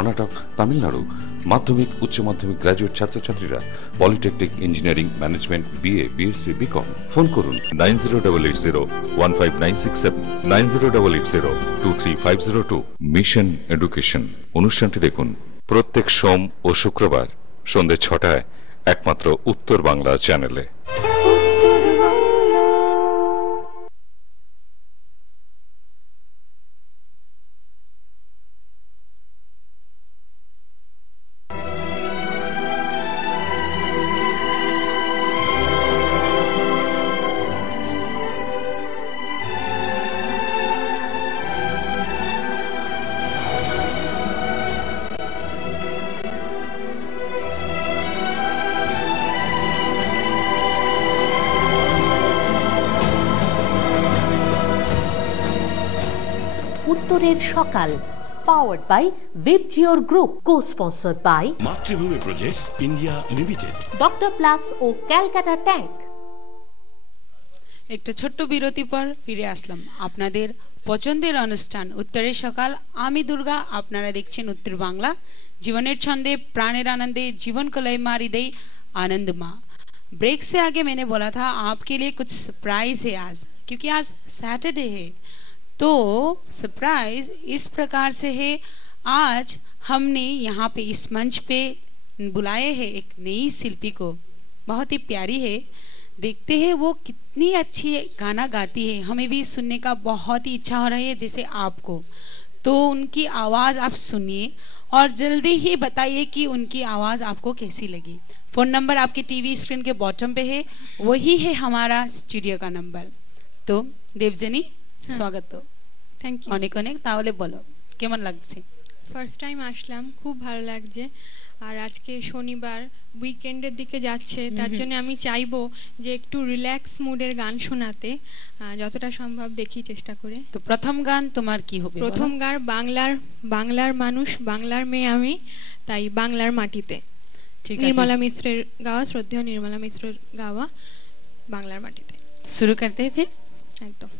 কর্ণাটক, তামিলনাড়ু মাধ্যমিক, উচ্চ মাধ্যমিক, গ্রাজুয়েট ছাত্রছাত্রীরা polytechnic, engineering, management, BA, BSc, BCom. Phone করুন 9088095967, 9088023502। Mission education. অনুষ্ঠানটি দেখুন প্রত্যেক সোম ও শুক্রবার সন্ধ্যে 6টায় একমাত্র উত্তর বাংলা চ্যানেলে। উত্তরের সকাল, পাওয়ার্ড বাই ওয়েবজিওর group, co sponsored by Matribhumi projects India limited, doctor plus ও ক্যালকাটা ট্যাঙ্ক। একটা ছোট্ট বিরতি পর ফিরে আসলাম আপনাদের পছন্দের অনুষ্ঠান উত্তরের সকাল। আমি দুর্গা, আপনারা দেখছেন উত্তর বাংলা। জীবনের ছন্দে, प्राणेर आनंदे, जीवन को लय मारी दे आनंद माँ। ब्रेक से आगे मैंने बोला था आपके लिए कुछ सरप्राइज है आज, क्योंकि आज सैटरडे है। तो सरप्राइज इस प्रकार से है, आज हमने यहाँ पे इस मंच पे बुलाए हैं एक नई शिल्पी को। बहुत ही प्यारी है, देखते हैं वो कितनी अच्छी गाना गाती है। हमें भी सुनने का बहुत ही इच्छा हो रही है, जैसे आपको। तो उनकी आवाज़ आप सुनिए और जल्दी ही बताइए कि उनकी आवाज़ आपको कैसी लगी। फ़ोन नंबर आपके टीवी स्क्रीन के बॉटम पे है, वही है हमारा स्टूडियो का नंबर। तो देवजनी, स्वागत। तो থ্যাংক ইউ। অনেক অনেক। তাহলে বলো কেমন লাগছে? ফার্স্ট টাইম আসলাম, খুব ভালো লাগছে। আর আজকে শনিবার, উইকেন্ডের দিকে যাচ্ছে, তার জন্য আমি চাইবো যে একটু রিল্যাক্স মুডের গান শোনাতে, যতটা সম্ভব দেখি চেষ্টা করে। তো প্রথম গান তোমার কি হবে? প্রথম গান বাংলার মানুষ, বাংলার মেয়ে আমি, তাই বাংলার মাটিতে। ঠিক আছে, নির্মলা মিশ্রের গাওয়া, শ্রদ্ধেয় নির্মলা মিশ্রের গাওয়া বাংলার মাটিতে। শুরু করতে हैं फिर? একদম।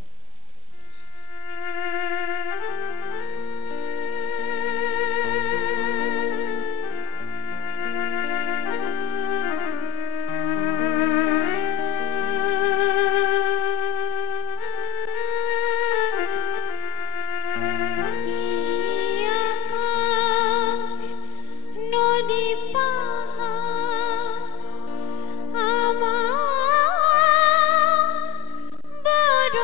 আমার বড়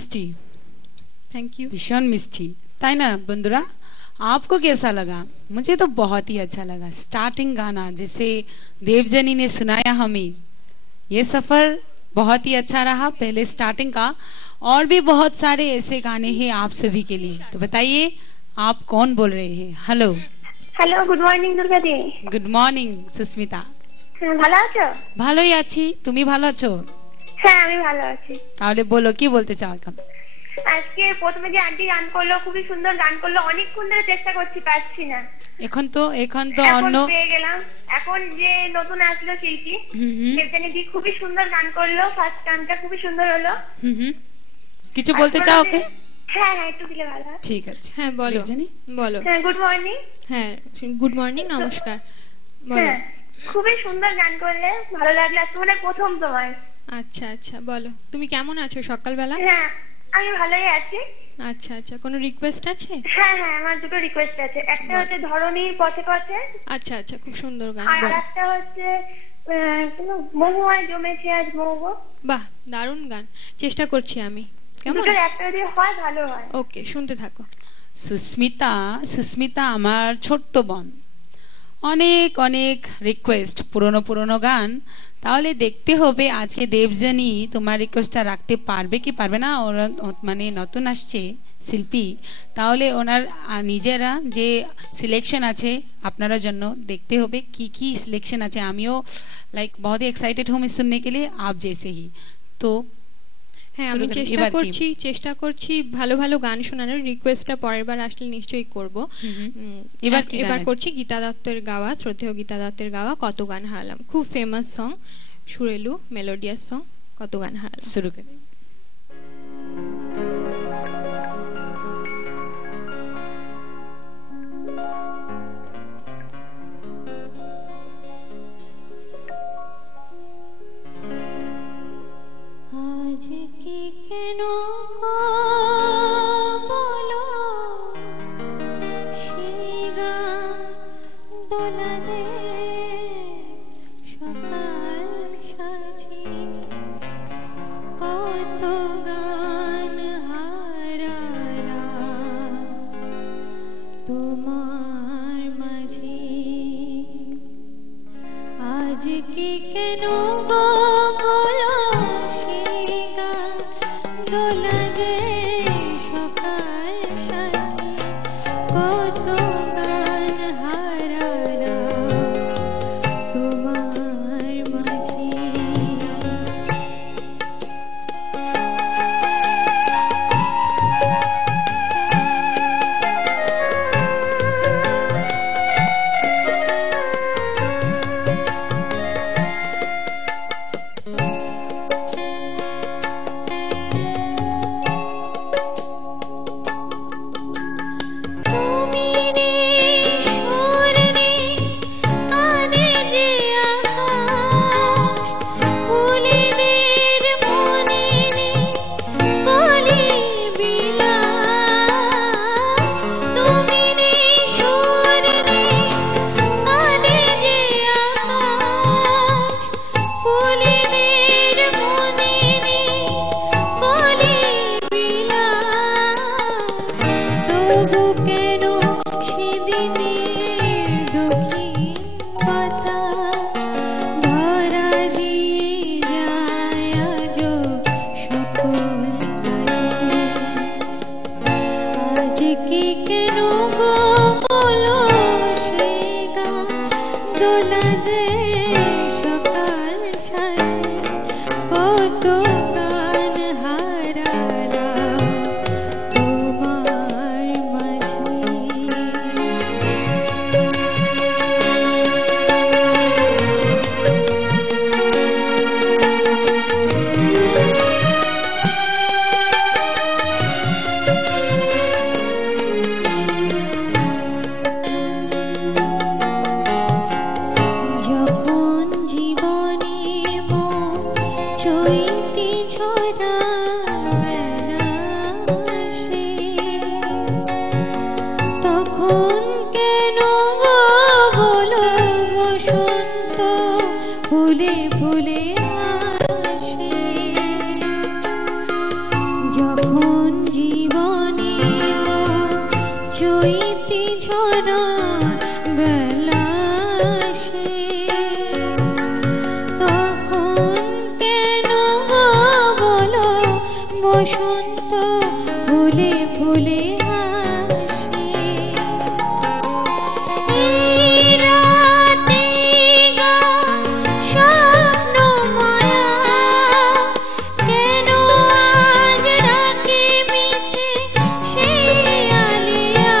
मिष्टी, थैंक यू। भीषण मिष्टी, ताई ना बंधुरा? आपको कैसा लगा? मुझे तो बहुत ही अच्छा लगा। स्टार्टिंग गाना जैसे देवजनी ने सुनाया हमें, ये सफर बहुत ही अच्छा रहा पहले स्टार्टिंग का। और भी बहुत सारे ऐसे गाने हैं आप सभी के लिए, तो बताइए आप कौन बोल रहे हैं? Hello hello, good morning Durga di. Good morning Susmita. হ্যাঁ, ভালো আছো? ভালোই আছি, তুমি ভালো আছো? হ্যাঁ, আমি ভালো আছি। তাহলে বলো কি বলতে চাও এখন? আজকে প্রথমে যে আন্টি গান করলো, খুবই সুন্দর গান করলো, অনেকক্ষণ ধরে চেষ্টা করছি, পাচ্ছি না। এখন তো এখন অন্য পেয়ে গেলাম। এখন যে নতুন আসলো শিল্পী দেবজানি দি, খুবই সুন্দর গান করলো, ফার্স্ট গানটা খুবই সুন্দর হলো। কিছু বলতে চাও ওকে? হ্যাঁ হ্যাঁ, একটু দিলে ভালো হয়। ঠিক আছে, হ্যাঁ বলো দেবজানি। বলো। হ্যাঁ, গুড মর্নিং। হ্যাঁ, গুড মর্নিং, নমস্কার, বলো। হ্যাঁ, খুবই সুন্দর গান করলে, ভালো লাগলো। আজকে মানে প্রথম তোমার। আচ্ছা আচ্ছা, বলো তুমি কেমন আছো সকালবেলা? হ্যাঁ, আমি ভালোই আছি। আচ্ছা আচ্ছা, কোনো রিকোয়েস্ট আছে? হ্যাঁ হ্যাঁ, আমার দুটো রিকোয়েস্ট আছে। একটা হচ্ছে ধরনীর পথে পথে, আচ্ছা আচ্ছা, খুব সুন্দর গান, আর বলো। একটা হচ্ছে মহুয়ায় জমেছে আজ মহু। বাহ, দারুণ গান, চেষ্টা করছি আমি। কেমন? দুটোর একটা যদি হয় ভালো হয়। ওকে, শুনতে থাকো। সুস্মিতা আমার ছোট্ট বোন, অনেক অনেক রিকোয়েস্ট, পুরনো গান। তাহলে দেখতে হবে আজকে দেবজানি তোমার রিকোয়েস্টটা রাখতে পারবে কি পারবে না। ওরা মানে নতুন আসছে শিল্পী, তাহলে ওনার নিজেরা যে সিলেকশন আছে আপনারা জন্য দেখতে হবে কি কি সিলেকশন আছে। আমিও লাইক बहुत ही एक्साइटेड हूँ मैं सुनने के लिए, आप जैसे ही। तो হ্যাঁ, আমি চেষ্টা করছি ভালো ভালো গান শোনানোর। রিকোয়েস্টটা পরের বার আসলে নিশ্চয়ই করব। এবার করছি গীতা দত্তের গাওয়া, শ্রদ্ধেয় গীতা দত্তের গাওয়া কত গান হারালাম, খুব ফেমাস সং, সুরেলু মেলোডিয়াস সং, কত গান হারালাম। শুরু করি। চৈতি ঝরা বেলা সে তখন কেন গো বলো বসন্ত ফুলে ফুলে হাসে এই রাতে গা স্বপ্ন মায়া কেন আজ রাতে মিছে সেই আলিয়া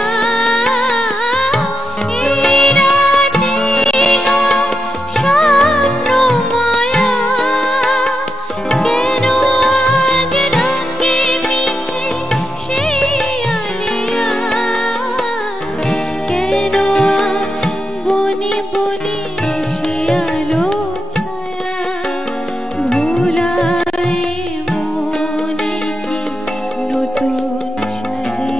এই রাতে গা স্বপ্ন মায়া কেন আজ রাতে মিছে সেই আলিয়া কেন বনে বনে সে আলো ছায়া ভুলায় মনে কি নতুন সাজে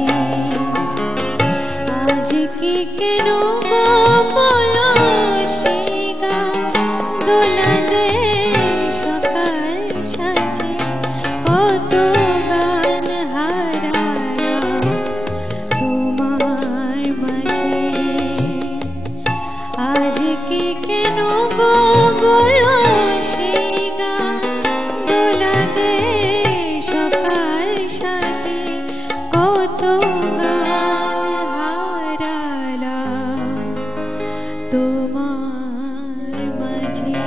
আজ কি কেন গো বলো সে গান দোলা দে সকাল সাজে কত গান হারালাম তোমার মাঝে আজ কি কেন গো বলো সেই গান দোলা দে সকাল সাজে কত গান হারালাম তোমার মাঝে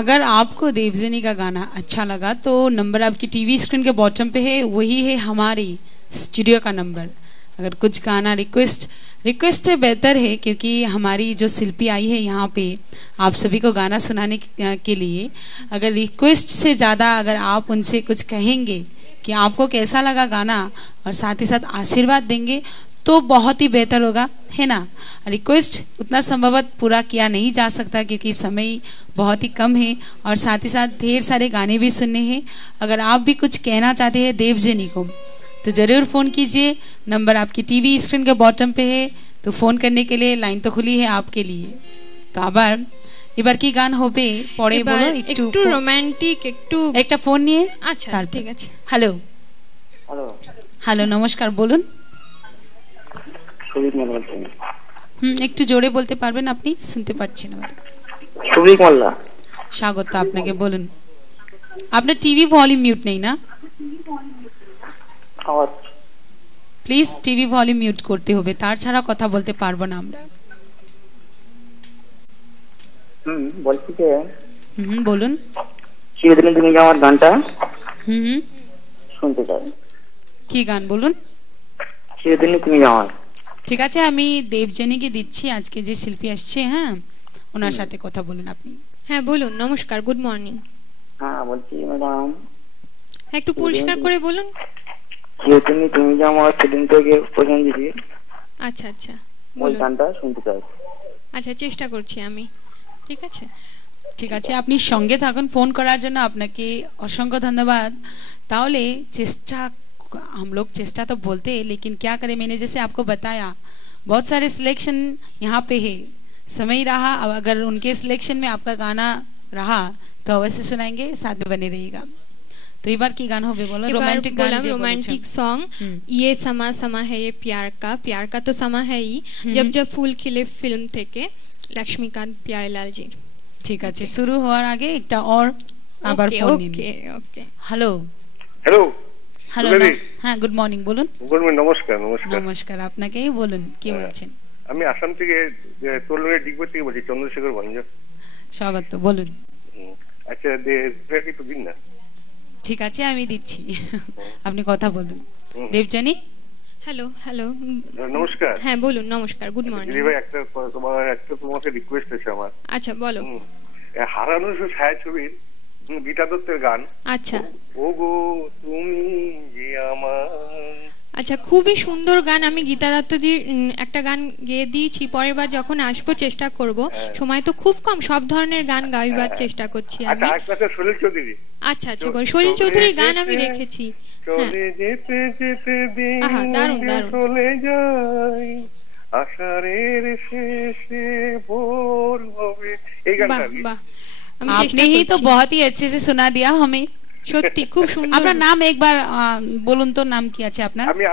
अगर आपको देवजनी का गाना अच्छा लगा तो नंबर आपकी टीवी स्क्रीन के बॉटम पे है, वही है हमारी स्टूडियो का नंबर। अगर कुछ गाना रिक्वेस्ट है बेहतर है, क्योंकि हमारी जो शिल्पी आई है यहाँ पे आप सभी को गाना सुनाने के लिए, अगर रिक्वेस्ट से ज़्यादा अगर आप उनसे कुछ कहेंगे कि आपको कैसा लगा गाना और साथ ही साथ आशीर्वाद देंगे तो बहुत ही बेहतर होगा, है ना। रिक्वेस्ट उतना संभवतः पूरा किया नहीं जा सकता क्योंकि समय बहुत ही कम है और साथ ही साथ ढेर सारे गाने भी सुनने हैं। अगर आप भी कुछ कहना चाहते हैं देवजनी को तो जरूर फोन कीजिए, नंबर आपकी टीवी स्क्रीन के बॉटम पे है, तो फोन करने के लिए लाइन तो खुली है आपके लिए। तो আবার এবার কি গান হবে পরে বলো, একটু রোমান্টিক একটু একটা ফোন নিয়ে। আচ্ছা ঠিক আছে। হ্যালো হ্যালো হ্যালো নমস্কার, বলুন। সুবিক মোল্লা বলছি। একটু জোরে বলতে পারবেন আপনি, শুনতে পাচ্ছি না। সুবিক মোল্লা। স্বাগত আপনাকে, বলুন। আপনার টিভি ভলিউম মিউট নেই না? প্লিজ টিভি ভলিউম মিউট করতে হবে, তার ছাড়া কথা বলতে পারবো না আমরা। বলছি যে বলুন। চিরদিন তুমি আমার গানটা শুনতে চাই। কি গান বলুন? চিরদিন তুমি আমার। ঠিক আছে, আমি দেবজনীকে দিচ্ছি, আজকে যে শিল্পী আসছে, হ্যাঁ ওনার সাথে কথা বলুন আপনি। হ্যাঁ বলুন। নমস্কার, গুড মর্নিং। হ্যাঁ বলছি ম্যাডাম একটু পরিষ্কার করে বলুন। চিরদিন তুমি আমার সেদিন থেকে পর্যন্ত দিদি। আচ্ছা আচ্ছা ওই বলুন। গানটা শুনতে চাই। আচ্ছা চেষ্টা করছি আমি, ঠিক আছে। ঠিক আছে, আপনি সঙ্গে থাকুন। ফোন করার জন্য আপনাকে অসংখ্য ধন্যবাদ। তাহলে চেষ্টা, हम लोग चेष्टा तो बोलते हैं लेकिन क्या करें, मैंने जैसे आपको बताया बहुत सारे सिलेक्शन यहाँ पे है, समय रहा, अब अगर उनके सिलेक्शन में आपका गाना रहा तो अवश्य सुनाएंगे, साथ में बने रहिएगा। तो एक बार की गाना हो बोलो, रोमांटिक गाना। रोमांटिक सॉन्ग ये समा समा है ये प्यार का तो समा है ही, जब जब फूल खिले फिल्म থেকে लक्ष्मीकांत प्यारेलाल जी। ঠিক আছে, শুরু হওয়ার আগে একটা और আবার ফোন নিন। ওকে ওকে। হ্যালো হ্যালো হ্যালো, হ্যাঁ গুড মর্নিং, বলুন। গুড মর্নিং, নমস্কার। নমস্কার নমস্কার আপনাকেই, বলুন কি বলছেন। আমি আসাম থেকে তোলনের ডিগবই থেকে বলছি, চন্দ্রশেখর ভঞ্জ। স্বাগত, বলুন। আচ্ছা একটু দিন না। ঠিক আছে আমি দিচ্ছি, আপনি কথা বলুন। দেবজনী। হ্যালো হ্যালো নমস্কার। হ্যাঁ বলুন। নমস্কার, গুড মর্নিং। দিদি ভাই তোমাকে রিকোয়েস্ট আছে আমার। আচ্ছা বলো। হারানো ছায়াছবির গীতা দত্তের গান। আচ্ছা। ও গো তুমি যে আমার। আচ্ছা খুবই সুন্দর গান। আমি গীতা দত্তদির একটা গান গেয়ে দিয়েছি, পরের বার যখন আসবো চেষ্টা করব। সময় তো খুব কম, সব ধরনের গান গাইবার চেষ্টা করছি আমি। আচ্ছা সলিল চৌধুরী। আচ্ছা আচ্ছা সলিল চৌধুরীর গান আমি রেখেছি। চলে যেতে যেতে দিন দারুণ দারুণ চলে যায়, আষাঢ়ের শেষে ভোর হবে। এই গানটা आपने ही तो बहुत ही अच्छे से सुना दिया हमें। সত্যি খুব সুন্দর। আপনার নাম একবার বলুন তো, নাম কি আছে আপনার? আমি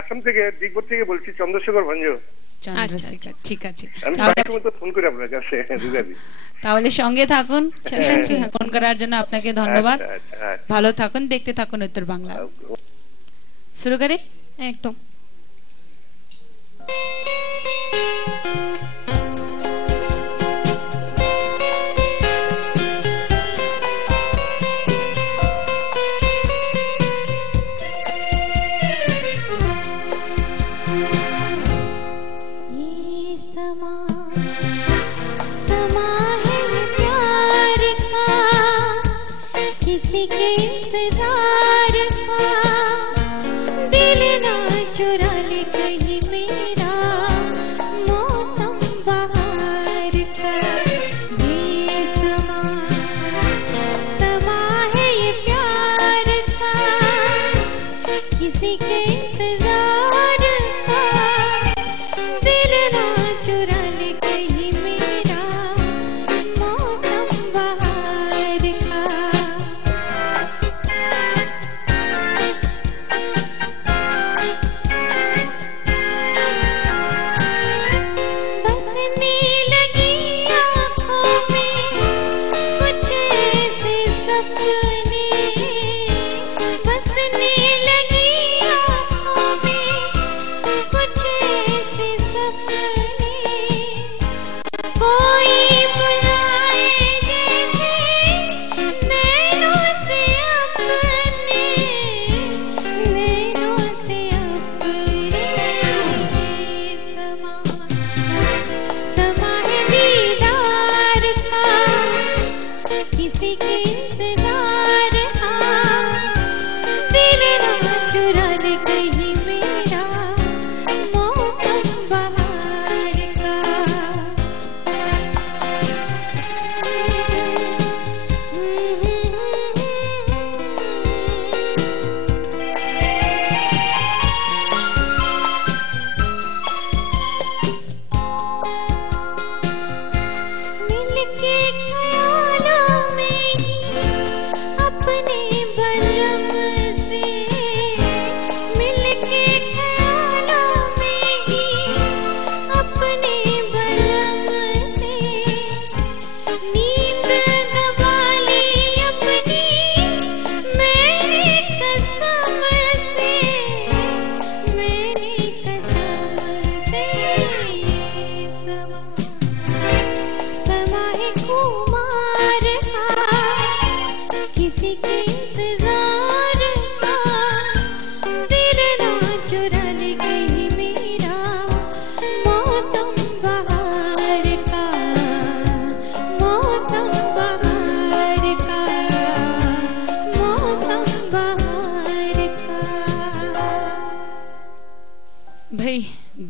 আসাম থেকে দিগবত থেকে বলছি, চন্দ্রশেখর ভঞ্জ। চন্দ্রশেখর, ঠিক আছে। আমি তো ফোন করি আপনার কাছে। তাহলে সঙ্গে থাকুন, ঠিক আছে? ফোন করার জন্য আপনাকে ধন্যবাদ। ভালো থাকুন, দেখতে থাকুন উত্তর বাংলা। শুরু করি? একদম।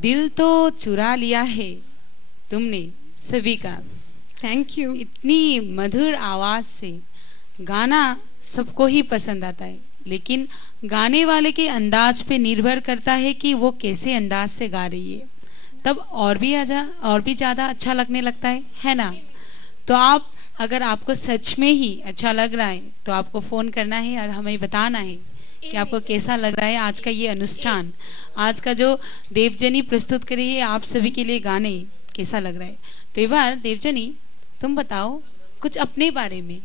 दिल तो चुरा लिया है तुमने सभी का। Thank you. इतनी मधुर आवाज से गाना सबको ही पसंद आता है, लेकिन गाने वाले के अंदाज पे निर्भर करता है कि वो कैसे अंदाज से गा रही है, तब और भी ज्यादा अच्छा लगने लगता है ना। तो आप अगर आपको सच में ही अच्छा लग रहा है तो आपको फोन करना है और हमें बताना है कि आपको कैसा लग रहा है आज का ये अनुष्ठान, आज का जो देवजनी प्रस्तुत करी है आप सभी के लिए गाने कैसा लग रहा है। तो एक बार देवजनी तुम बताओ कुछ अपने बारे में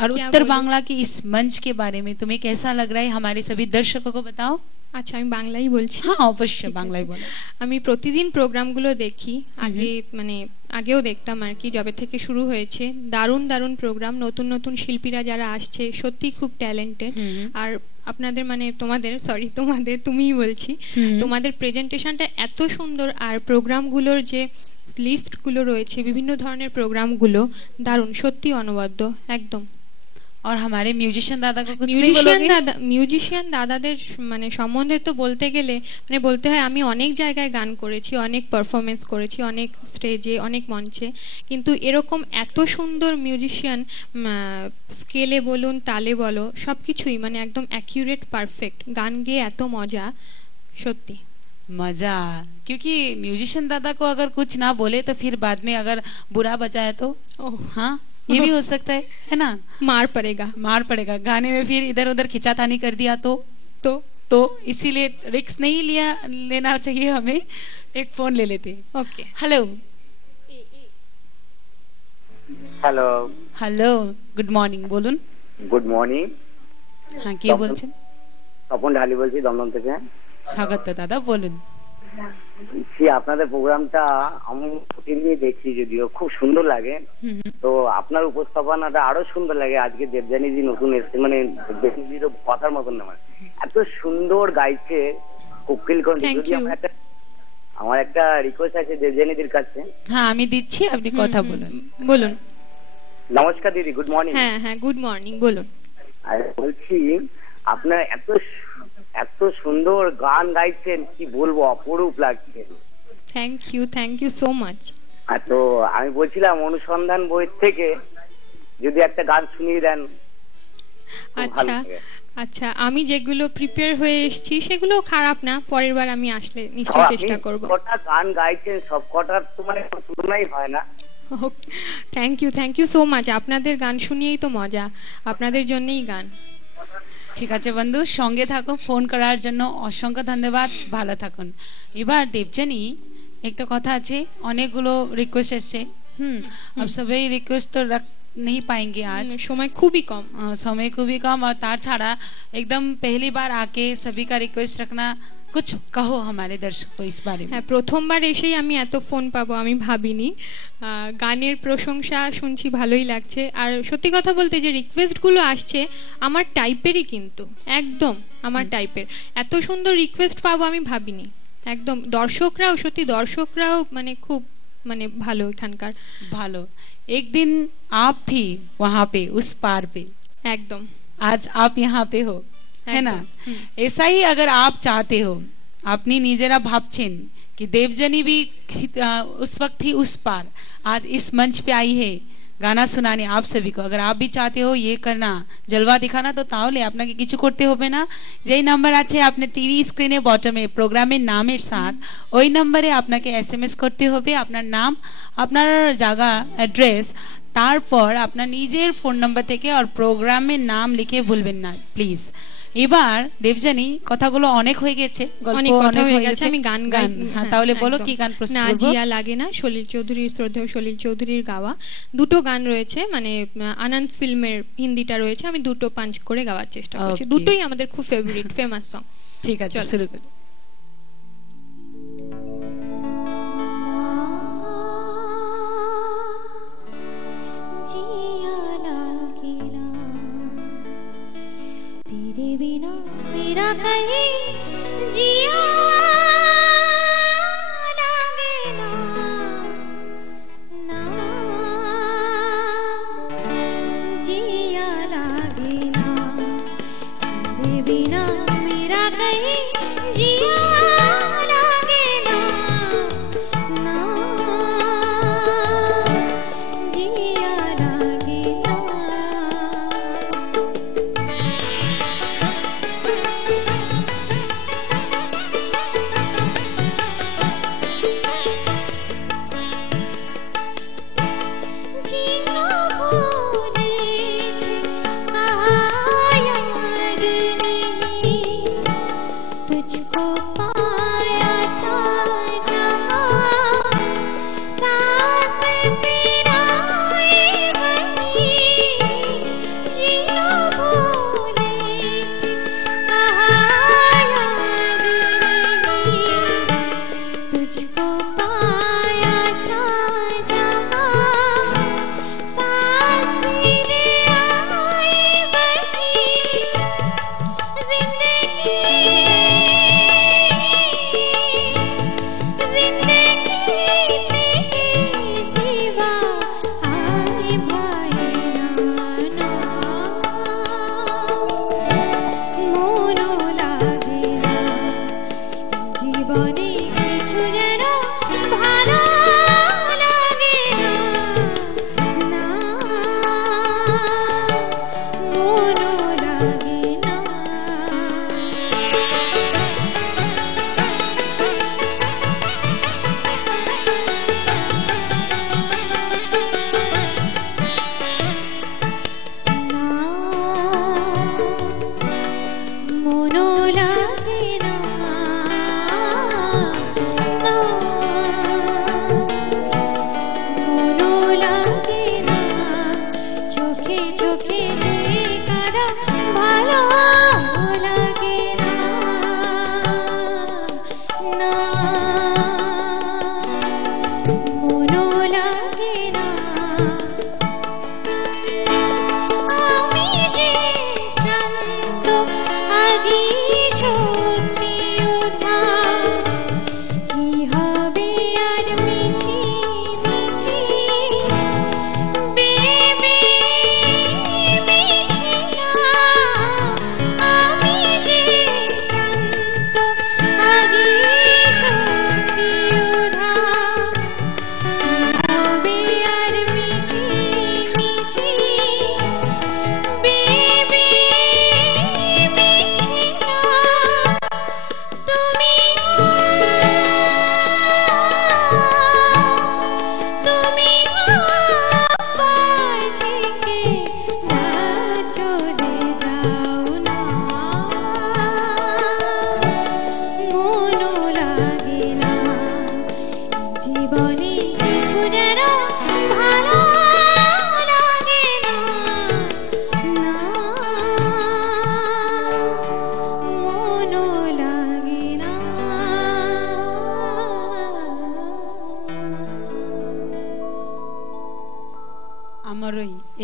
और उत्तर बांग्ला की इस मंच के बारे में, तुम्हें कैसा लग रहा है हमारे सभी दर्शकों को बताओ। আচ্ছা আমি বাংলাই বলছি। হ্যাঁ অবশ্যই বাংলাই বলো। আমি প্রতিদিন প্রোগ্রামগুলো দেখি, আগে মানে আগেও দেখতাম আর কি, যবে থেকে শুরু হয়েছে দারুণ দারুণ প্রোগ্রাম, নতুন নতুন শিল্পীরা যারা আসছে সত্যি খুব ট্যালেন্টেড। আর আপনাদের মানে তুমিই বলছি, তোমাদের প্রেজেন্টেশনটা এত সুন্দর, আর প্রোগ্রামগুলোর যে লিস্টগুলো রয়েছে বিভিন্ন ধরনের প্রোগ্রামগুলো দারুণ, সত্যি অনবদ্য একদম। और हमारे म्यूजिशियन दादा को कुछ नहीं बोलोगे? মিউজিশিয়ান দাদাদের মানে সম্বন্ধে তো বলতে গেলে মানে বলতে হয় আমি অনেক জায়গায় গান করেছি, অনেক পারফরমেন্স করেছি, অনেক স্টেজে, অনেক মঞ্চে, কিন্তু এরকম এত সুন্দর মিউজিশিয়ান স্কেলে বলুন তালে বলো সবকিছুই মানে একদম অ্যাকিউরেট পারফেক্ট, গান গেয়ে এত মজা, সত্যি मजा। क्योंकि म्यूजिशियन दादा को अगर कुछ ना बोले तो फिर बाद में अगर बुरा बजाए तो हाँ ये भी हो सकता है ना? मार पड़ेगा गाने में फिर इधर उधर खिंचातानी कर दिया तो इसीलिए रिस्क नहीं लेना चाहिए हमें। एक फोन ले लेते हैं। Okay, hello hello, good morning, বলুন। Good morning. হ্যাঁ, কে বলছেন? তপন ঢালি বলছি দমদম থেকে। স্বাগত দাদা, বলুন। আপনাদের প্রোগ্রামটা আমি প্রতিদিনই দেখছি, যদিও খুব সুন্দর লাগে। তো আপনার উপস্থাপনাটা আরো সুন্দর লাগে। আজকে দেবযানীজি নতুন এসছে, মানে দেবযানীজির কথার মতন না, মানে এত সুন্দর গাইছে কোকিল কণ্ঠে। যদি আমার একটা রিকোয়েস্ট আছে দেবযানীদির কাছে। হ্যাঁ, আমি দিচ্ছি, আপনি কথা বলুন। নমস্কার দিদি, গুড মর্নিং। হ্যাঁ, গুড মর্নিং, বলুন। আর বলছি আপনার এত সুন্দর গান গাইছেন, কি বলবো, অপরূপ লাগছে। Thank you so much. আর তো আমি বলছিলাম অনুসন্ধান বই থেকে যদি একটা গান শুনিয়ে দেন। আচ্ছা, আমি যেগুলো প্রিপেয়ার হয়ে এসেছি সেগুলো খারাপ না, পরের বার আমি আসলে নিশ্চয়ই চেষ্টা করব। কটা গান গাইছেন, সব কটার তো মানে তুলনাই হয় না। Thank you so much. আপনাদের গান শুনিয়েই তো মজা, আপনাদের জন্যই গান। ঠিক আছে বন্ধু, সঙ্গে থাকো, ফোন করার জন্য অসংখ্য ধন্যবাদ, ভালো থাকুন। এবার দেবযানী, একটা কথা আছে, অনেকগুলো রিকোয়েস্ট এসছে। अब सभी रिक्वेस्ट तो रख नहीं पाएंगे आज, समय खूबी कम और तार छाड़ा एकदम पहली बार आके सभी का रिक्वेस्ट रखना। कुछ कहो हमारे दर्शक को इस बारे में। হ্যাঁ, প্রথমবার এসেই আমি এত ফোন পাবো আমি ভাবিনি। গানের প্রশংসা শুনছি, ভালোই লাগছে। আর সত্যি কথা বলতে যে রিকোয়েস্টগুলো আসছে আমার টাইপেরই, কিন্তু একদম আমার টাইপের। এত সুন্দর রিকোয়েস্ট পাবো আমি ভাবিনি একদম। দর্শকরাও মানে খুব মানে ভালো, এখানকার ভালো। एक दिन आप थी वहाँ पे, उस पार पे, एकदम। आज आप यहाँ पे हो, है ना? ऐसा ही अगर आप चाहते हो, আপনি নিজেরা ভাবছেন कि देवजानी भी उस वक्त थी उस पार, आज इस मंच पे आई है गाना सुनाने आप सभी को। अगर आप भी चाहते हो ये करना, जलवा दिखाना, तो তাহলে আপনাকে কিছু করতে হবে না। যেই নাম্বার আছে আপনার টিভি স্ক্রিনে বটমে প্রোগ্রামের নামের সাথে, ওই নম্বরে আপনাকে এসএমএস করতে হবে আপনার নাম, আপনার জায়গা, অ্যাড্রেস, তারপর আপনার নিজের ফোন নাম্বার থেকে আর প্রোগ্রামের নাম লিখে ভুলবেন না প্লিজ। এবার দেবযানী, কথাগুলো অনেক হয়ে গেছে, অনেক কথা হয়ে গেছে, আমি গান গাই। হ্যাঁ, তাহলে বলো কি গান প্রস্তুত করব? না জিয়া লাগে না, শ্রদ্ধেয় সলিল চৌধুরীর গাওয়া দুটো গান রয়েছে, মানে আনন্দ ফিল্মের হিন্দিটা রয়েছে। আমি দুটো পাঞ্চ করে গাওয়ার চেষ্টা করছি, দুটোই আমাদের খুব ফেভারিট, ফেমাস সং। ঠিক আছে, শুরু করি। तेरे बिना मेरा कहीं जिया लागे ना, ना जिया लागे ना, तेरे बिना मेरा कहीं जिया लागे ना, ना जिया लागे ना।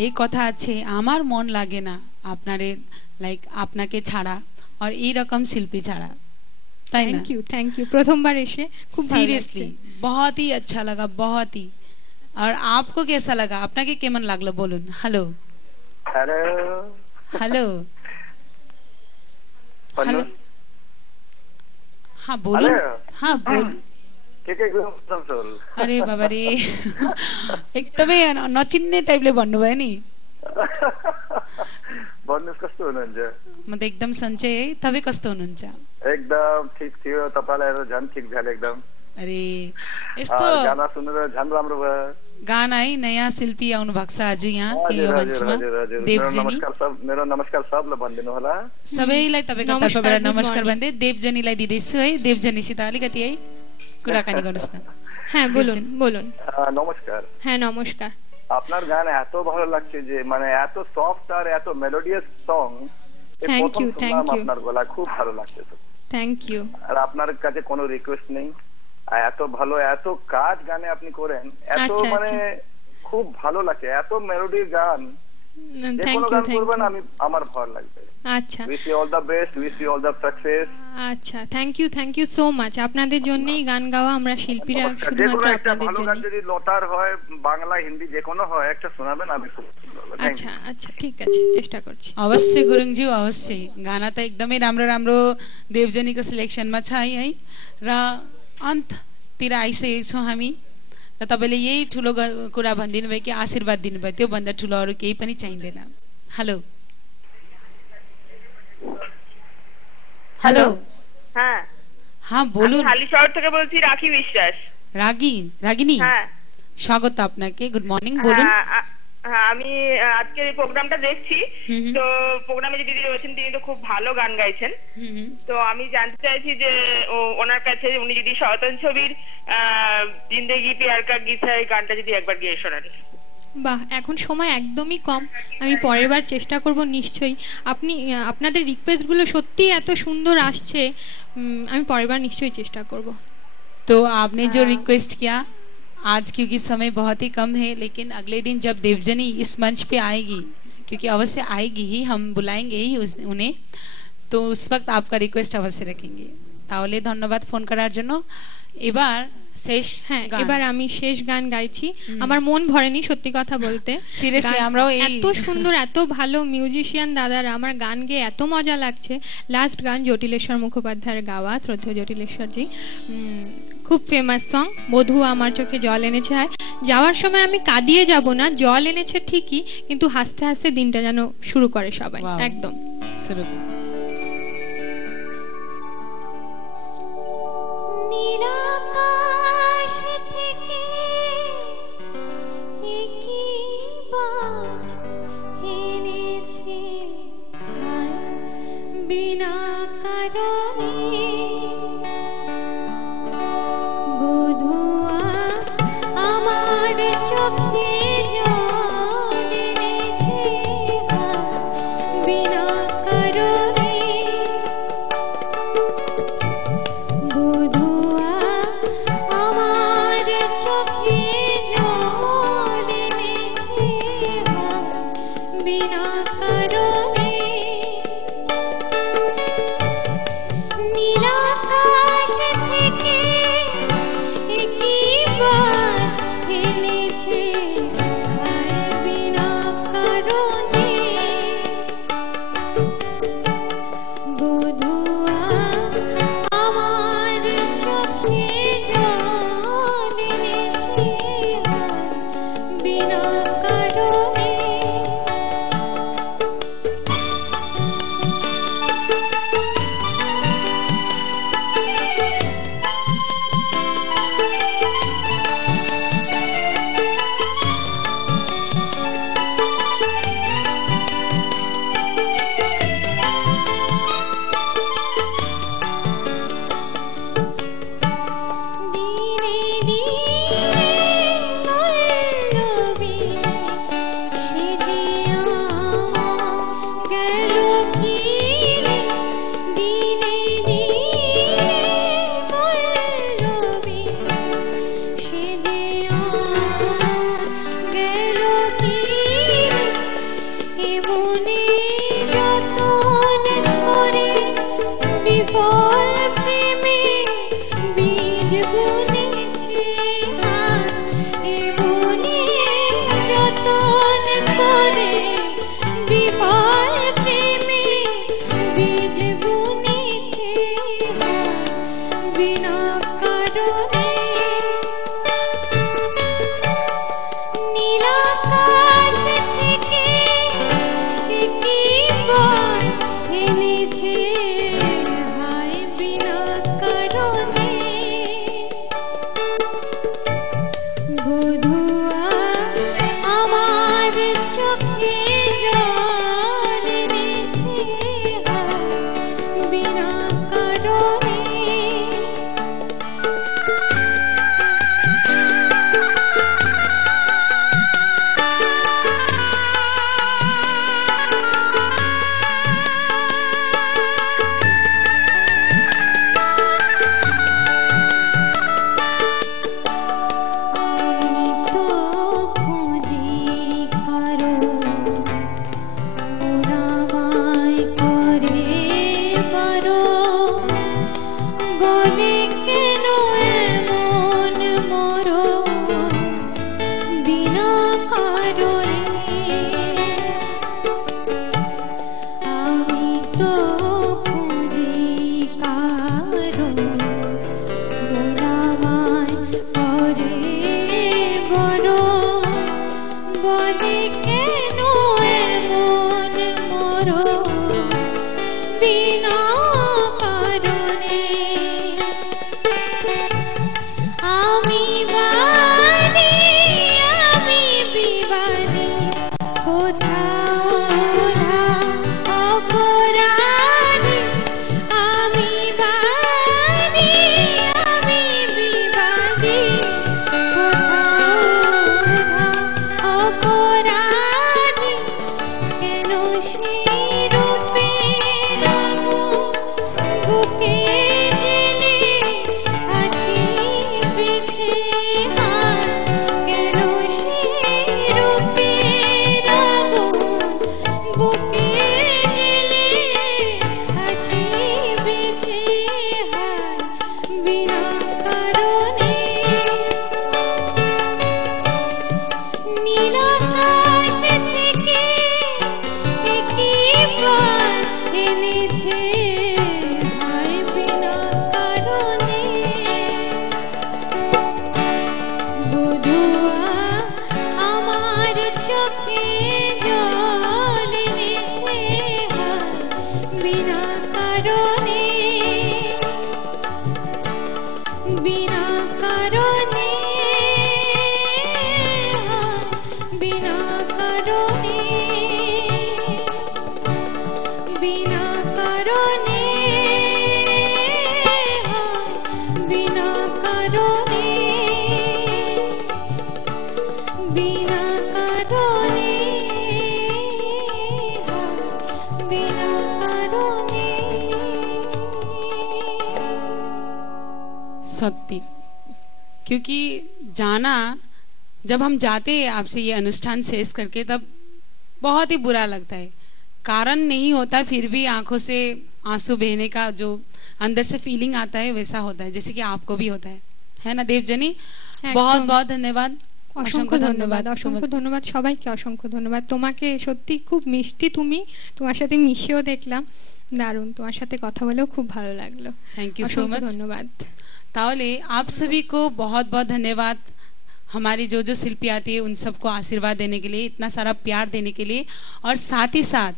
এই কথা আছে, আমার মন লাগে না আপনারে লাইক আপনাকে ছাড়া আর এই রকম শিল্পী ছাড়া, তাই না? थैंक यू प्रथमबार एसे खूब सीरियसली बहुत ही अच्छा लगा, बहुत ही। और आपको कैसा लगा, আপনাকে কেমন লাগলো বলুন। হ্যালো হ্যালো হ্যালো হ্যালো, हाँ बोलून, हाँ बोल। अरे बाबा रे एकदमै नचिन्ने टाइपले भन्नुभयो नि। भन्नुहोस् कस्तो हुनुहुन्छ? म त एकदम सन्चै है, तपाईँ कस्तो हुनुहुन्छ? एकदम ठिक थियो, तपाईलाई झन् ठिक भयो एकदम। अरे यस्तो गाना सुनेर झन् राम्रो भयो। गाना है, नयाँ शिल्पी आउनु भएको छ आज यहाँ यो मञ्चमा, देवजनी। मेरो नमस्कार सबलाई भनिदिनु होला, सबैलाई तपाईको तर्फबाट नमस्कार भन्दै देवजनीलाई दिदैछु है। देवजनीसित अलिकति है कुराकानी गर्नुस् न। হ্যাঁ বলুন বলুন। নমস্কার। হ্যাঁ নমস্কার। আপনার গান এত ভালো লাগছে যে মানে এত সফট আর এত melodious song. Thank you thank you. আপনার গলা খুব ভালো লাগছে। Thank you. আর আপনার কাছে কোনো রিকোয়েস্ট নেই, এত ভালো এত কাজ গানে আপনি করেন, এত মানে খুব ভালো লাগে, এত মেলোডির গান। Thank you thank you. আমি আমার ভালো লাগবে। আচ্ছা wish you all the best, wish you all the success. আচ্ছা থ্যাংক ইউ সো মাচ। আপনাদের জন্যই গান গাওয়া, আমরা শিল্পীরা শুধুমাত্র আপনাদের জন্য। যদি লতার হয়, বাংলা হিন্দি যে কোনো হয়, একটা শোনাবেন, আমি খুব আচ্ছা আচ্ছা ঠিক আছে, চেষ্টা করছি। अवश्य गुरुङज्यू अवश्य। गाना त एकदमै राम्रो राम्रो देवजनीको सिलेक्सनमा छ है। र अन्ततिर आइसकेको छौँ हामी, र तपाईँले यही ठुलो कुरा भनिदिनु भयो कि आशीर्वाद दिनुभयो, त्यो भन्दा ठुलो अरू केही पनि चाहिँदैन। हेलो हेलो হ্যাঁ हाँ बोलুন। হালি শহর থেকে বলছি, রাখি বিশ্বাস। রাগিনী, হ্যাঁ স্বাগত আপনাকে, গুড মর্নিং, বলুন। হ্যাঁ আমি আজকের এই প্রোগ্রামটা দেখছি, তো প্রোগ্রামে যে দিদি রয়েছেন তিনি তো খুব ভালো গান গাইছেন। তো আমি জানতে চাইছি যে ওনার কাছে উনি যদি সনাতন ছবির জিন্দেগি প্যার কা গীত হ্যায় গানটা যদি একবার গিয়ে শোনান। বাহ, এখন সময় একদমই কম, আমি পরের বার চেষ্টা করব নিশ্চয়ই। আপনাদের রিকোয়েস্টগুলো সত্যিই এত সুন্দর আসছে, আমি পরের বার নিশ্চয়ই চেষ্টা করব। तो आपने जो रिक्वेस्ट किया आज, क्योंकि समय बहुत ही कम है, लेकिन अगले दिन जब देवजनी इस मंच पे आएगी, क्योंकि अवश्य आएगी ही, हम बुलाएंगे ही उन्हें, तो उस वक्त आपका रिक्वेस्ट अवश्य रखेंगे। তাহলে ধন্যবাদ ফোন করার জন্য। এবার শেষ, হ্যাঁ এবার আমি শেষ গান গাইছি। আমার মন ভরেনি সত্যি কথা বলতে, সিরিয়াসলি। আমরাও এত সুন্দর এত ভালো মিউজিশিয়ান দাদারা, আমার গান গেয়ে এত মজা লাগছে। লাস্ট গান জটিলেশ্বর মুখোপাধ্যায়ের গাওয়া, শ্রদ্ধেয় জটিলেশ্বরজি, খুব ফেমাস সং, মধু আমার চোখে জল এনেছে। হয় যাওয়ার সময় আমি কাঁদিয়ে যাব না, জল এনেছে ঠিকই, কিন্তু হাসতে হাসতে দিনটা যেন শুরু করে সবাই। একদম শুরু করি। নীলাকাশ থেকে একই বাজ এনেছে বিনা কারণে, বধুয়া আমার চোখে জল এনেছে বিনা কারণে। বিনা কারণে আমি বাদী আমি বিবাদী কোথাও অপরাধী আমি বাদী আমি বিবাদী কোথাও অপরাধী কেন সেই রূপের আগুন বুকে জ্বেলে আছি বেঁচে আর কেন সেই রূপের আগুন বুকে জ্বেলে আছি বেঁচে আর বিনা কারণে নীল আকাশ থেকে একবার এনেছে হায় বিনা কারণে বধুয়া আমার চোখে জল এনেছে হায় বিনা কারণে বিনা কারণে বিনা কারণে বিনা কারণে বিনা কারণে বিনা কারণে বিনা কারণে सत्य क्योंकि जाना जब हम जाते हैं आपसे ये अनुष्ठान शेष करके तब बहुत ही बुरा लगता है कारण नहीं होता फिर भी आंखों से आंसू बहने का जो अंदर से फीलिंग आता है वैसा होता है जैसे कि आपको भी होता है ना देवजनी बहुत बहुत धन्यवाद অসংখ্য ধন্যবাদ অসংখ্য ধন্যবাদ সবাইকে অসংখ্য ধন্যবাদ তোমাকে সত্যি খুব মিষ্টি তুমি তোমার সাথে মিশেও দেখলাম দারুণ তোমার সাথে কথা বলেও খুব ভালো লাগলো थैंक यू सो অসংখ্য मच ধন্যবাদ तावले आप सभी को बहुत बहुत धन्यवाद हमारी जो शिल्पी आती है उन सबको आशीर्वाद देने के लिए इतना सारा प्यार देने के लिए और साथ ही साथ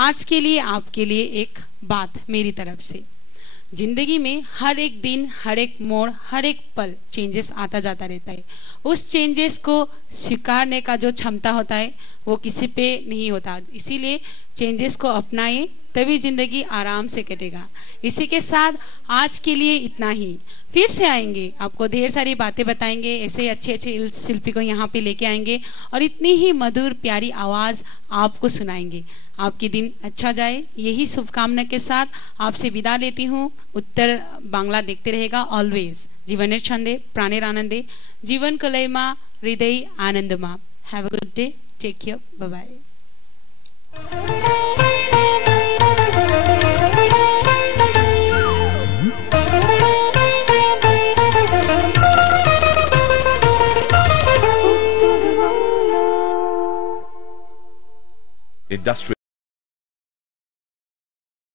आज के लिए आपके लिए एक बात मेरी तरफ से जिंदगी में हर एक दिन हर एक मोड़ हर एक पल चेंजेस आता जाता रहता है उस चेंजेस को स्वीकारने का जो क्षमता होता है वो किसी पे नहीं होता इसीलिए चेंजेस को अपनाएं तभी जिंदगी आराम से कटेगा इसी के साथ आज के लिए इतना ही फिर से आएंगे आपको ढेर सारी बातें बताएंगे ऐसे अच्छे अच्छे शिल्पी को यहाँ पे लेके आएंगे और इतनी ही मधुर प्यारी आवाज आपको सुनाएंगे आपके दिन अच्छा जाए यही शुभकामना के साथ आपसे विदा लेती हूँ उत्तर बांग्ला देखते रहेगा ऑलवेज जीवनेर छंदे प्राणेर आनंदे जीवन कलयमा हृदय आनंदमा have a good day take care bye bye Industrial